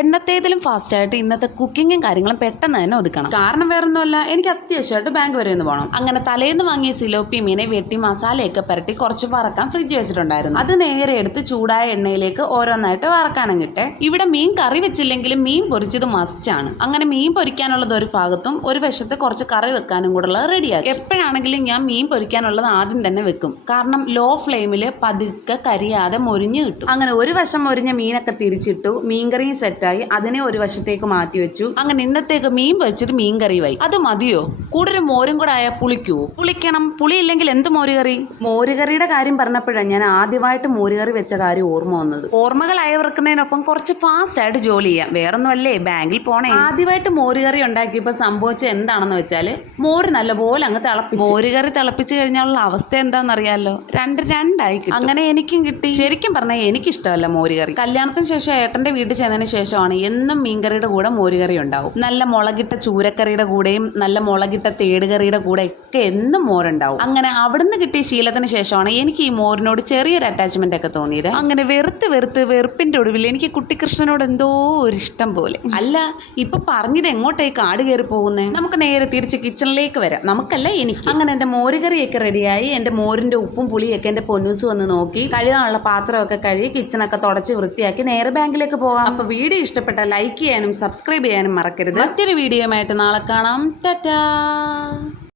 എന്നത്തേതിലും ഫാസ്റ്റായിട്ട് ഇന്നത്തെ കുക്കിങ്ങും കാര്യങ്ങളും പെട്ടെന്ന് തന്നെ ഒതുക്കണം. കാരണം വേറൊന്നുമല്ല, എനിക്ക് അത്യാവശ്യമായിട്ട് ബാങ്ക് വരെ ഒന്ന് പോകണം. അങ്ങനെ തലേന്ന് വാങ്ങിയ സിലോപ്പി മീനെ വെട്ടി മസാലയൊക്കെ പുരട്ടി കുറച്ച് വറക്കാൻ ഫ്രിഡ്ജ് വെച്ചിട്ടുണ്ടായിരുന്നു. അത് നേരെ എടുത്ത് ചൂടായ എണ്ണയിലേക്ക് ഓരോന്നായിട്ട് വറക്കാനും കിട്ടെ. ഇവിടെ മീൻ കറി വെച്ചില്ലെങ്കിലും മീൻ പൊരിച്ചത് മസ്റ്റാണ്. അങ്ങനെ മീൻ പൊരിക്കാനുള്ളത് ഒരു ഭാഗത്തും ഒരു വശത്ത് കുറച്ച് കറി വെക്കാനും കൂടെ ഉള്ളത് റെഡിയാക്കി. എപ്പോഴാണെങ്കിലും ഞാൻ മീൻ പൊരിക്കാനുള്ളത് ആദ്യം തന്നെ വെക്കും. കാരണം ലോ ഫ്ലെയിമിൽ പതുക്കെ കരിയാതെ മൊരിഞ്ഞ് കിട്ടും. അങ്ങനെ ഒരു വശം മൊരിഞ്ഞ മീനൊക്കെ തിരിച്ചിട്ടു. മീൻകറിയും സെറ്റായി. അതിനെ ഒരു വശത്തേക്ക് മാറ്റി വെച്ചു. അങ്ങനെ ഇന്നത്തേക്ക് മീൻ പൊരിച്ചത് മീൻ കറിയായി. അത് മതിയോ? കൂടുതൽ മോരും കൂടെ ആയാൽ പുളിക്കുവോ? പുളിക്കണം. പുളി ഇല്ലെങ്കിൽ എന്ത് മോരുകറി? മോരുകറിയുടെ കാര്യം പറഞ്ഞപ്പോഴാണ് ഞാൻ ആദ്യമായിട്ട് മോരുകറി വെച്ച കാര്യം ഓർമ്മ വന്നത്. ഓർമ്മകൾ അയവിറക്കുന്നതിനൊപ്പം കുറച്ച് ഫാസ്റ്റ് ആയിട്ട് ജോലി ചെയ്യാം. വേറൊന്നുമല്ലേ, ബാങ്കിൽ പോണേ. ആദ്യമായിട്ട് മോരുകറി ഉണ്ടാക്കിയപ്പോൾ സംഭവിച്ചത് എന്താണെന്ന് വെച്ചാല് മോര് നല്ലപോലെ അങ്ങ് തിളപ്പിച്ചു. മോരുകറി തിളപ്പിച്ചു കഴിഞ്ഞാലുള്ള അവസ്ഥ എന്താണെന്നറിയാലോ, രണ്ടായി കിട്ടും. അങ്ങനെ എനിക്കും കിട്ടി. ശരിക്കും പറഞ്ഞാൽ എനിക്കിഷ്ടമല്ല മോരുകറി. കല്യാണത്തിന് ശേഷം ഏട്ടന്റെ വീട്ടിൽ ചെന്നതിന് ശേഷമാണ് എന്നും മീൻകറിയുടെ കൂടെ മോരുകറി ഉണ്ടാവും. നല്ല മുളകിട്ട ചൂരക്കറിയുടെ കൂടെയും നല്ല മുളകിട്ട തേടുകറിയുടെ കൂടെ ഒക്കെ എന്നും മോരുണ്ടാവും. അങ്ങനെ അവിടുന്ന് കിട്ടിയ ശീലത്തിന് ശേഷമാണ് എനിക്ക് ഈ മോരിനോട് ചെറിയൊരു അറ്റാച്ച്മെന്റ് ഒക്കെ തോന്നിയത്. അങ്ങനെ വെറുപ്പിന്റെ ഒടുവിൽ എനിക്ക് കുട്ടിക്കൃഷ്ണനോട് എന്തോ ഒരു ഇഷ്ടം പോലെ. അല്ല, ഇപ്പൊ പറഞ്ഞത് എങ്ങോട്ടേക്ക് കാട് കയറി പോകുന്നേ? നമുക്ക് നേരെ തിരിച്ച് കിച്ചണിലേക്ക് വരാം. നമുക്കല്ല, എനിക്ക്. അങ്ങനെ എന്റെ മോരുകറിയൊക്കെ റെഡിയായി. എന്റെ മോരിന്റെ ഉപ്പും പുളിയൊക്കെ എന്റെ പൊന്നൂസ് വന്ന് നോക്കി. കഴുകാനുള്ള പാത്രമൊക്കെ കഴുകി കിച്ചണൊക്കെ തുടച്ച് വൃത്തിയാക്കി നേരെ ബാങ്കിലേക്ക് പോകാം. അപ്പൊ വീഡിയോ ഇഷ്ടപ്പെട്ട ലൈക്ക് ചെയ്യാനും സബ്സ്ക്രൈബ് ചെയ്യാനും മറക്കരുത്. മറ്റൊരു വീഡിയോയുമായിട്ട് നാളെ കാണാം. ടാറ്റാ.